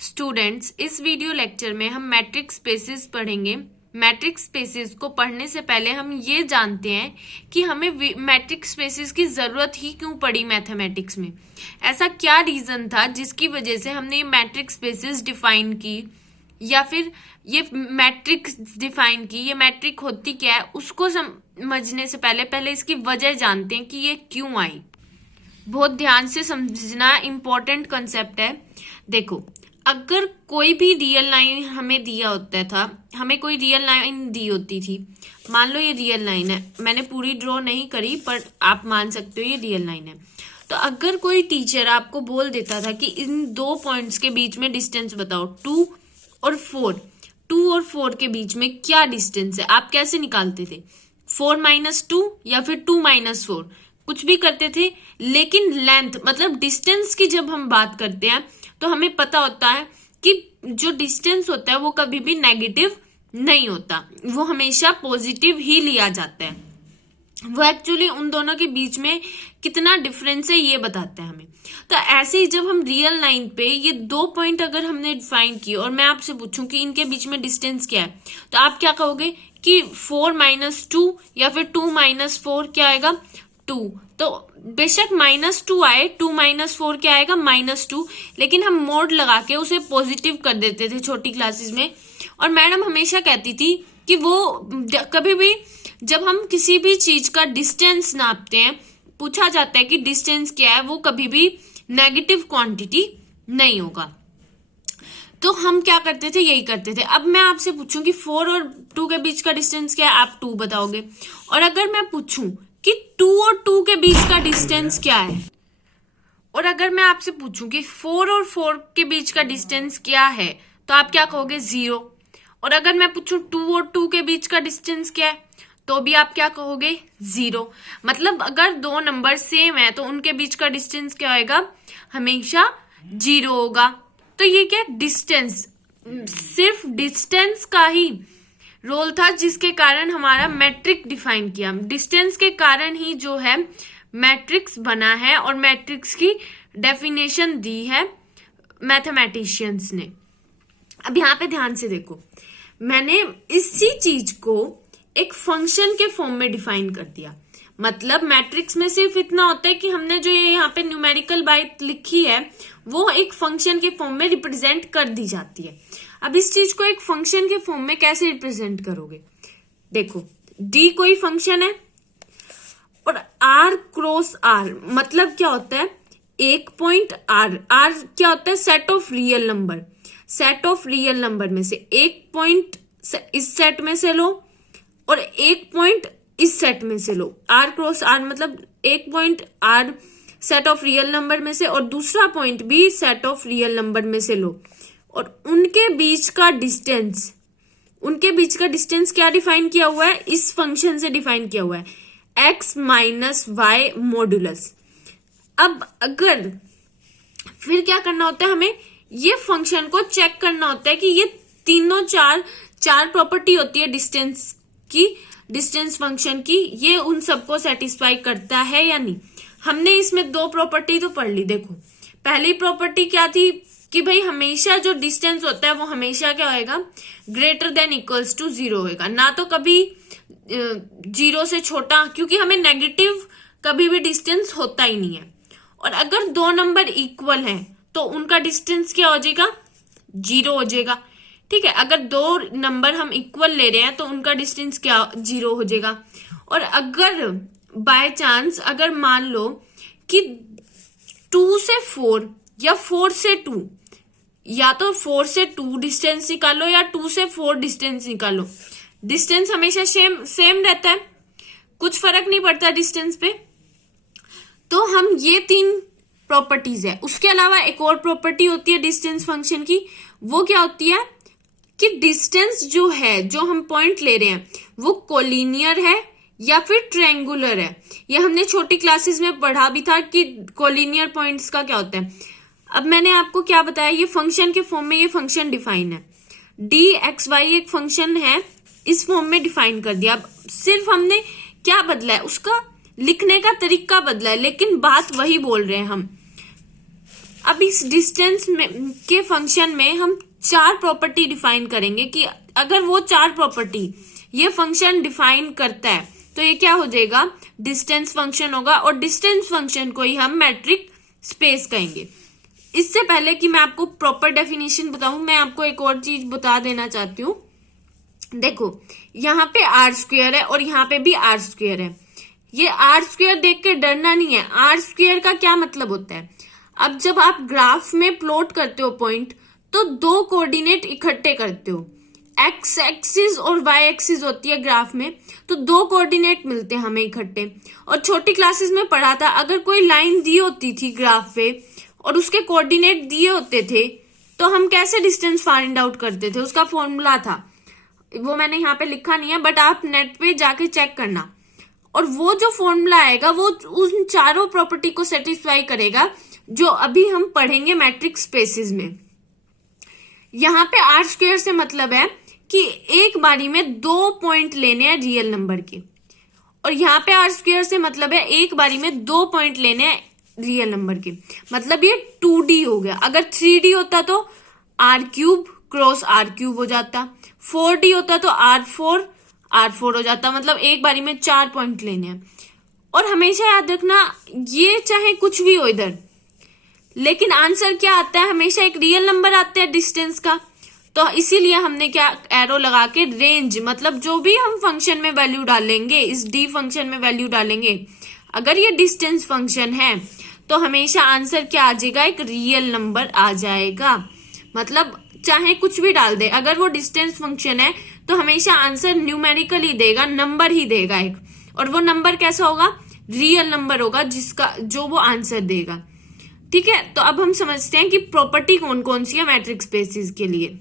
Students, इस video lecture में हम मैट्रिक स्पेसेस पढ़ेंगे। मैट्रिक स्पेसेस को पढ़ने से पहले हम ये जानते हैं कि हमें मैट्रिक स्पेसेस की जरूरत ही क्यों पड़ी मैथमेटिक्स में। ऐसा क्या रीजन था जिसकी वजह से हमने ये मैट्रिक स्पेसेस डिफाइन की, या फिर ये मैट्रिक डिफाइन की। ये मैट्रिक होती क्या है उसको समझने से पहले इसकी वजह जानते हैं कि ये क्यों आई। बहुत ध्यान से समझना, इंपॉर्टेंट कंसेप्ट है। देखो, अगर कोई भी रियल लाइन हमें दिया होता था, हमें कोई रियल लाइन दी होती थी, मान लो ये रियल लाइन है, मैंने पूरी ड्रॉ नहीं करी पर आप मान सकते हो ये रियल लाइन है। तो अगर कोई टीचर आपको बोल देता था कि इन दो पॉइंट्स के बीच में डिस्टेंस बताओ, 2 और 4, 2 और 4 के बीच में क्या डिस्टेंस है, आप कैसे निकालते थे? 4 - 2 या फिर 2 - 4, कुछ भी करते थे। लेकिन लेंथ मतलब डिस्टेंस की जब हम बात करते हैं तो हमें पता होता है कि जो डिस्टेंस होता है वो कभी भी नेगेटिव नहीं होता, वो हमेशा पॉजिटिव ही लिया जाता है। वो एक्चुअली उन दोनों के बीच में कितना डिफरेंस है ये बताता है हमें। तो ऐसे ही जब हम रियल लाइन पे ये दो पॉइंट अगर हमने डिफाइन किए और मैं आपसे पूछूं कि इनके बीच में डिस्टेंस क्या है, तो आप क्या कहोगे कि 4 - 2 या फिर 2 - 4 क्या आएगा? 2। तो बेशक -2 आए, 2 - 4 क्या आएगा? -2। लेकिन हम मोड लगा के उसे पॉजिटिव कर देते थे छोटी क्लासेस में। और मैडम हमेशा कहती थी कि वो कभी भी जब हम किसी भी चीज का डिस्टेंस नापते हैं, पूछा जाता है कि डिस्टेंस क्या है, वो कभी भी नेगेटिव क्वांटिटी नहीं होगा। तो हम क्या करते थे, यही करते थे। अब मैं आपसे पूछूं कि 4 और 2 के बीच का डिस्टेंस क्या है, आप 2 बताओगे। और अगर मैं पूछूं कि 2 और 2 के बीच का डिस्टेंस क्या है, और अगर मैं आपसे पूछूं कि 4 और 4 के बीच का डिस्टेंस क्या है, तो आप क्या कहोगे? 0। और अगर मैं पूछूं 2 और 2 के बीच का डिस्टेंस क्या है, तो भी आप क्या कहोगे? 0। मतलब अगर दो नंबर सेम है तो उनके बीच का डिस्टेंस क्या होगा? हमेशा 0 होगा। तो ये क्या, डिस्टेंस, सिर्फ डिस्टेंस का ही रोल था जिसके कारण हमारा मैट्रिक डिफाइन किया। डिस्टेंस के कारण ही जो है मैट्रिक्स बना है और मैट्रिक्स की डेफिनेशन दी है मैथमेटिशियंस ने। अब यहाँ पे ध्यान से देखो, मैंने इसी चीज को एक फंक्शन के फॉर्म में डिफाइन कर दिया। मतलब मैट्रिक्स में सिर्फ इतना होता है कि हमने जो ये यहाँ पे न्यूमेरिकल बात लिखी है वो एक फंक्शन के फॉर्म में रिप्रेजेंट कर दी जाती है। अब इस चीज को एक फंक्शन के फॉर्म में कैसे रिप्रेजेंट करोगे? देखो, डी कोई फंक्शन है और r क्रॉस r मतलब क्या होता है? एक पॉइंट r क्या होता है? Set of real number. Set of real number में से एक पॉइंट इस सेट में से लो और एक पॉइंट इस सेट में से लो। r क्रॉस r मतलब एक point r set of real number में से और दूसरा पॉइंट भी सेट ऑफ रियल नंबर में से लो, और उनके बीच का डिस्टेंस क्या डिफाइन किया हुआ है? इस फंक्शन से डिफाइन किया हुआ है, x - y मॉडुलस। अब अगर फिर क्या करना होता है, हमें ये फंक्शन को चेक करना होता है कि ये तीनों चार प्रॉपर्टी होती है डिस्टेंस की, डिस्टेंस फंक्शन की, ये उन सबको सेटिस्फाई करता है या नहीं। हमने इसमें दो प्रॉपर्टी तो पढ़ ली। देखो, पहली प्रॉपर्टी क्या थी कि भाई हमेशा जो डिस्टेंस होता है वो हमेशा क्या होएगा? ग्रेटर देन इक्वल्स टू 0 होएगा, ना तो कभी 0 से छोटा, क्योंकि हमें नेगेटिव कभी भी डिस्टेंस होता ही नहीं है। और अगर दो नंबर इक्वल हैं तो उनका डिस्टेंस क्या हो जाएगा? 0 हो जाएगा। ठीक है, अगर दो नंबर हम इक्वल ले रहे हैं तो उनका डिस्टेंस क्या? 0 हो जाएगा। और अगर बाय चांस अगर मान लो कि 2 से 4 या 4 से 2, या तो 4 से 2 डिस्टेंस निकालो या 2 से 4 डिस्टेंस निकालो, डिस्टेंस हमेशा सेम रहता है, कुछ फर्क नहीं पड़ता डिस्टेंस पे। तो हम ये 3 प्रॉपर्टीज है। उसके अलावा एक और प्रॉपर्टी होती है डिस्टेंस फंक्शन की, वो क्या होती है कि डिस्टेंस जो है, जो हम पॉइंट ले रहे हैं, वो कोलिनियर है या फिर ट्रायंगुलर है। ये हमने छोटी क्लासेस में पढ़ा भी था कि कोलिनियर पॉइंट्स का क्या होता है। अब मैंने आपको क्या बताया, ये फंक्शन के फॉर्म में ये फंक्शन डिफाइन है, dxy एक फंक्शन है, इस फॉर्म में डिफाइन कर दिया। अब सिर्फ हमने क्या बदला है, उसका लिखने का तरीका बदला है, लेकिन बात वही बोल रहे हैं हम। अब इस डिस्टेंस में के फंक्शन में हम 4 प्रॉपर्टी डिफाइन करेंगे कि अगर वो 4 प्रॉपर्टी ये फंक्शन डिफाइन करता है तो ये क्या हो जाएगा, डिस्टेंस फंक्शन होगा, और डिस्टेंस फंक्शन को ही हम मैट्रिक स्पेस कहेंगे। इससे पहले कि मैं आपको प्रॉपर डेफिनेशन बताऊं, मैं आपको एक और चीज बता देना चाहती हूँ। देखो यहाँ पे आर स्क्वायर है और यहाँ पे भी आर स्क्वायर है। ये आर स्क्वायर देख के डरना नहीं है। आर स्क्वायर का क्या मतलब होता है, अब जब आप ग्राफ में प्लॉट करते हो पॉइंट, तो 2 कोऑर्डिनेट इकट्ठे करते हो। एक्स एक्सिस और वाई एक्सिस होती है ग्राफ में, तो 2 कोऑर्डिनेट मिलते हैं हमें इकट्ठे। और छोटी क्लासेस में पढ़ा था, अगर कोई लाइन दी होती थी ग्राफ पे और उसके कोऑर्डिनेट दिए होते थे तो हम कैसे डिस्टेंस फाइंड आउट करते थे, उसका फॉर्मूला था, वो मैंने यहाँ पे लिखा नहीं है, बट आप नेट पे जाके चेक करना। और वो जो फॉर्मूला आएगा वो उन चारों प्रॉपर्टी को सेटिस्फाई करेगा जो अभी हम पढ़ेंगे मैट्रिक्स स्पेसेस में। यहाँ पे आर स्क्वायर से मतलब है कि एक बारी में 2 पॉइंट लेने हैं रियल नंबर के, और यहाँ पे आर स्क्वायर से मतलब है एक बारी में 2 पॉइंट लेने हैं रियल नंबर के। मतलब ये 2D हो गया। अगर 3D होता तो r³ क्रॉस r³ हो जाता, 4D होता तो r4 हो जाता। मतलब एक बारी में 4 पॉइंट लेने हैं। और हमेशा याद रखना, ये चाहे कुछ भी हो इधर, लेकिन आंसर क्या आता है, हमेशा एक रियल नंबर आता है डिस्टेंस का। तो इसीलिए हमने क्या एरो लगा के रेंज, मतलब जो भी हम फंक्शन में वैल्यू डालेंगे, इस डी फंक्शन में वैल्यू डालेंगे, अगर ये डिस्टेंस फंक्शन है तो हमेशा आंसर क्या आ जाएगा, एक रियल नंबर आ जाएगा। मतलब चाहे कुछ भी डाल दे, अगर वो डिस्टेंस फंक्शन है तो हमेशा आंसर न्यूमेरिकल ही देगा, नंबर ही देगा एक। और वो नंबर कैसा होगा, रियल नंबर होगा, जिसका जो वो आंसर देगा। ठीक है, तो अब हम समझते हैं कि प्रॉपर्टी कौन कौन सी है मैट्रिक्स स्पेसेस के लिए।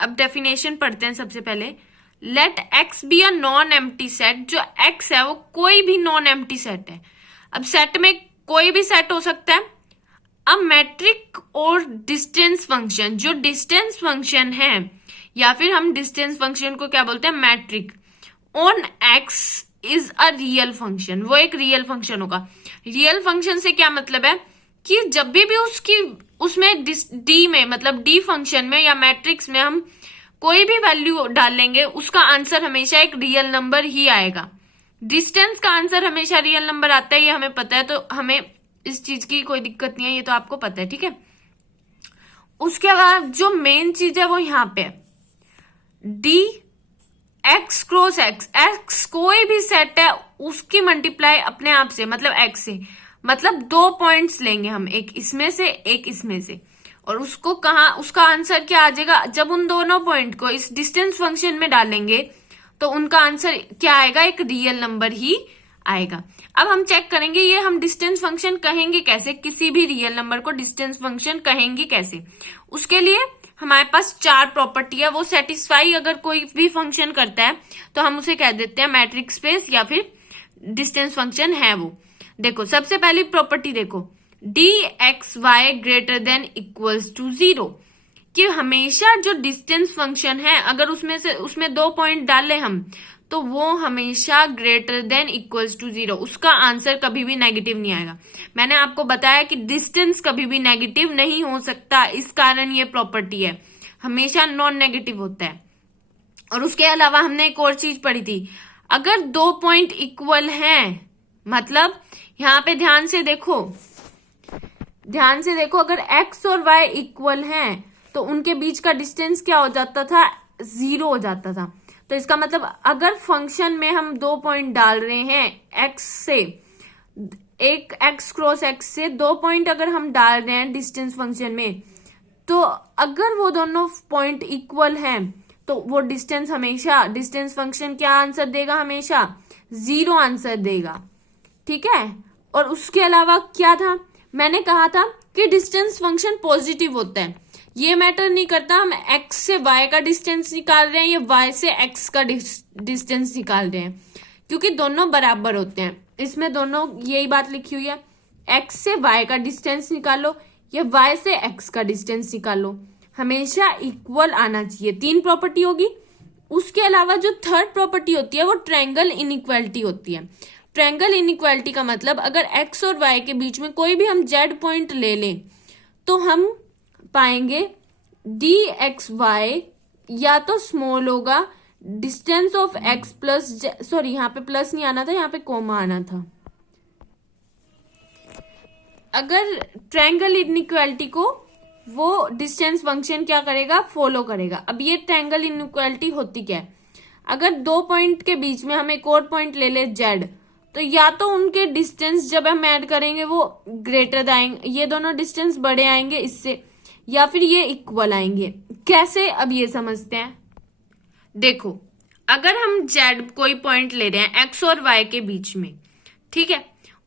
अब डेफिनेशन पढ़ते हैं सबसे पहले। Let X be a non empty set. जो एक्स है वो कोई भी नॉन एम्प्टी सेट है। अब सेट में कोई भी सेट हो सकता है। अब मैट्रिक और डिस्टेंस फंक्शन, जो डिस्टेंस फंक्शन है, या फिर हम डिस्टेंस फंक्शन को क्या बोलते हैं, metric on X is a real function. वो एक रियल फंक्शन होगा। रियल फंक्शन से क्या मतलब है कि जब भी उसमें डी में, मतलब डी फंक्शन में या मैट्रिक्स में हम कोई भी वैल्यू डालेंगे, उसका आंसर हमेशा एक रियल नंबर ही आएगा। डिस्टेंस का आंसर हमेशा रियल नंबर आता है, ये हमें पता है, तो हमें इस चीज की कोई दिक्कत नहीं है, ये तो आपको पता है। ठीक है, उसके बाद जो मेन चीज है वो यहाँ पे D x cross x. X कोई भी सेट है उसकी मल्टीप्लाई अपने आप से, मतलब एक्स से, मतलब 2 पॉइंट्स लेंगे हम, एक इसमें से एक इसमें से, और उसको कहा, उसका आंसर क्या आ जाएगा, जब उन दोनों पॉइंट को इस डिस्टेंस फंक्शन में डालेंगे तो उनका आंसर क्या आएगा, एक रियल नंबर ही आएगा। अब हम चेक करेंगे ये हम डिस्टेंस फंक्शन कहेंगे कैसे, किसी भी रियल नंबर को डिस्टेंस फंक्शन कहेंगे कैसे। उसके लिए हमारे पास 4 प्रॉपर्टी है, वो सेटिस्फाई अगर कोई भी फंक्शन करता है तो हम उसे कह देते हैं मैट्रिक्स स्पेस या फिर डिस्टेंस फंक्शन है वो। देखो सबसे पहली प्रॉपर्टी देखो, D X Y greater than equals to 0, कि हमेशा जो डिस्टेंस फंक्शन है अगर उसमें 2 पॉइंट डाले हम तो वो हमेशा ग्रेटर देन इक्वल्स टू 0, उसका आंसर कभी भी नेगेटिव नहीं आएगा। मैंने आपको बताया कि डिस्टेंस कभी भी नेगेटिव नहीं हो सकता, इस कारण ये प्रॉपर्टी है, हमेशा नॉन नेगेटिव होता है। और उसके अलावा हमने एक और चीज पढ़ी थी, अगर 2 पॉइंट इक्वल हैं, मतलब यहाँ पे ध्यान से देखो, अगर x और y इक्वल हैं तो उनके बीच का डिस्टेंस क्या हो जाता था, 0 हो जाता था। तो इसका मतलब अगर फंक्शन में हम 2 पॉइंट डाल रहे हैं x से, एक x क्रॉस x से 2 पॉइंट अगर हम डाल रहे हैं डिस्टेंस फंक्शन में, तो अगर वो दोनों पॉइंट इक्वल हैं तो वो डिस्टेंस हमेशा, डिस्टेंस फंक्शन क्या आंसर देगा, हमेशा 0 आंसर देगा। ठीक है, और उसके अलावा क्या था, मैंने कहा था कि डिस्टेंस फंक्शन पॉजिटिव होता है, ये मैटर नहीं करता हम x से y का डिस्टेंस निकाल रहे हैं या y से x का डिस्टेंस निकाल रहे हैं, क्योंकि दोनों बराबर होते हैं। इसमें दोनों यही बात लिखी हुई है, x से y का डिस्टेंस निकालो या y से x का डिस्टेंस निकालो, हमेशा इक्वल आना चाहिए। 3 प्रॉपर्टी होगी। उसके अलावा जो थर्ड प्रॉपर्टी होती है वो ट्रायंगल इनइक्वालिटी होती है। ट्रायंगल इनइक्वालिटी का मतलब अगर x और y के बीच में कोई भी हम z पॉइंट ले लें तो हम पाएंगे dxy या तो स्मॉल होगा distance of x plus, sorry यहाँ पे प्लस नहीं आना था, यहाँ पे कोमा आना था। अगर ट्रायंगल इनइक्वालिटी को वो डिस्टेंस फंक्शन क्या करेगा, फॉलो करेगा। अब ये ट्रायंगल इनइक्वालिटी होती क्या है, अगर दो पॉइंट के बीच में हम एक और पॉइंट ले ले z, तो या तो उनके डिस्टेंस जब हम ऐड करेंगे वो ग्रेटर आएंगे, ये दोनों डिस्टेंस बड़े आएंगे इससे, या फिर ये इक्वल आएंगे। कैसे, अब ये समझते हैं। देखो अगर हम z कोई पॉइंट ले रहे हैं x और y के बीच में, ठीक है,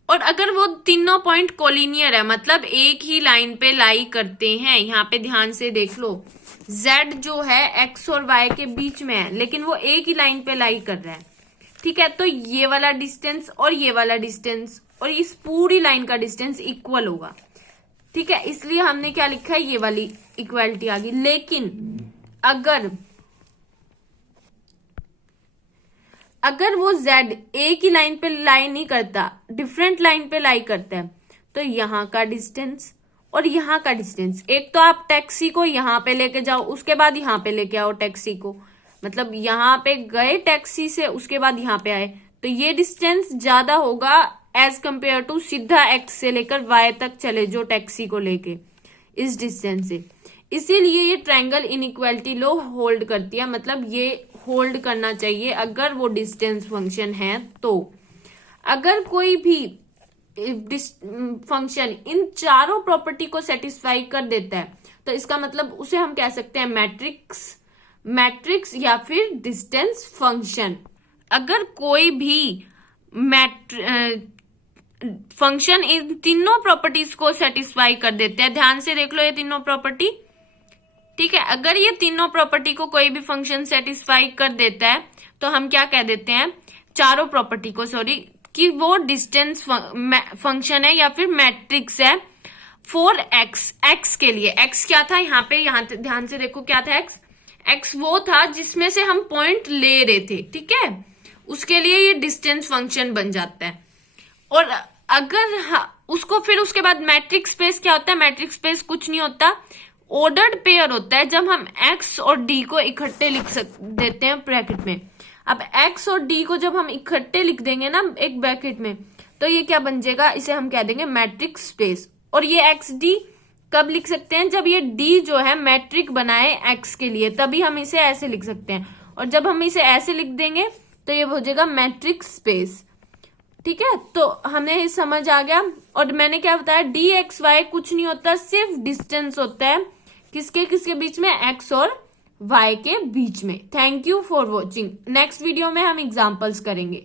और अगर वो तीनों पॉइंट कोलिनियर है मतलब एक ही लाइन पे लाई करते हैं, यहाँ पे ध्यान से देख लो z जो है x और y के बीच में है लेकिन वो एक ही लाइन पे लाई कर रहा है, ठीक है, तो ये वाला डिस्टेंस और ये वाला डिस्टेंस और इस पूरी लाइन का डिस्टेंस इक्वल होगा, ठीक है, इसलिए हमने क्या लिखा है, ये वाली इक्वालिटी आ गई। लेकिन अगर वो z एक ही लाइन पे लाई नहीं करता, डिफरेंट लाइन पे लाई करता है, तो यहाँ का डिस्टेंस और यहाँ का डिस्टेंस, एक तो आप टैक्सी को यहाँ पे लेके जाओ उसके बाद यहाँ पे लेके आओ टैक्सी को, मतलब यहाँ पे गए टैक्सी से उसके बाद यहाँ पे आए, तो ये डिस्टेंस ज्यादा होगा एज कंपेयर टू सीधा x से लेकर y तक चले जो टैक्सी को लेके इस डिस्टेंस से। इसीलिए ये ट्रायंगल इनइक्वालिटी लॉ होल्ड करती है, मतलब ये होल्ड करना चाहिए अगर वो डिस्टेंस फंक्शन है। तो अगर कोई भी फंक्शन इन चारों प्रॉपर्टी को सेटिस्फाई कर देता है तो इसका मतलब उसे हम कह सकते हैं मैट्रिक्स या फिर डिस्टेंस फंक्शन। अगर कोई भी फंक्शन इन तीनों प्रॉपर्टीज को सेटिस्फाई कर देते हैं, ध्यान से देख लो ये तीनों प्रॉपर्टी, ठीक है, अगर ये तीनों प्रॉपर्टी को कोई भी फंक्शन सेटिस्फाई कर देता है तो हम क्या कह देते हैं, चारों प्रॉपर्टी को, सॉरी, कि वो डिस्टेंस फंक्शन है या फिर मैट्रिक्स है फॉर x के लिए। x क्या था यहाँ पे, यहाँ ध्यान से देखो क्या था, x वो था जिसमें से हम पॉइंट ले रहे थे, ठीक है, उसके लिए ये डिस्टेंस फंक्शन बन जाता है। और अगर उसको फिर उसके बाद मैट्रिक्स स्पेस क्या होता है, मैट्रिक्स स्पेस कुछ नहीं होता, ऑर्डर्ड पेयर होता है जब हम x और d को इकट्ठे लिख देते हैं ब्रैकेट में। अब x और d को जब हम इकट्ठे लिख देंगे ना एक ब्रैकेट में, तो ये क्या बन जाएगा, इसे हम कह देंगे मैट्रिक्स स्पेस। और ये x d कब लिख सकते हैं, जब ये d जो है मैट्रिक बनाए x के लिए, तभी हम इसे ऐसे लिख सकते हैं। और जब हम इसे ऐसे लिख देंगे तो ये हो जाएगा मैट्रिक्स स्पेस, ठीक है। तो हमें समझ आ गया। और मैंने क्या बताया, dxy कुछ नहीं होता, सिर्फ डिस्टेंस होता है किसके बीच में, x और y के बीच में। Thank you for watching. Next video में हम एग्जाम्पल्स करेंगे।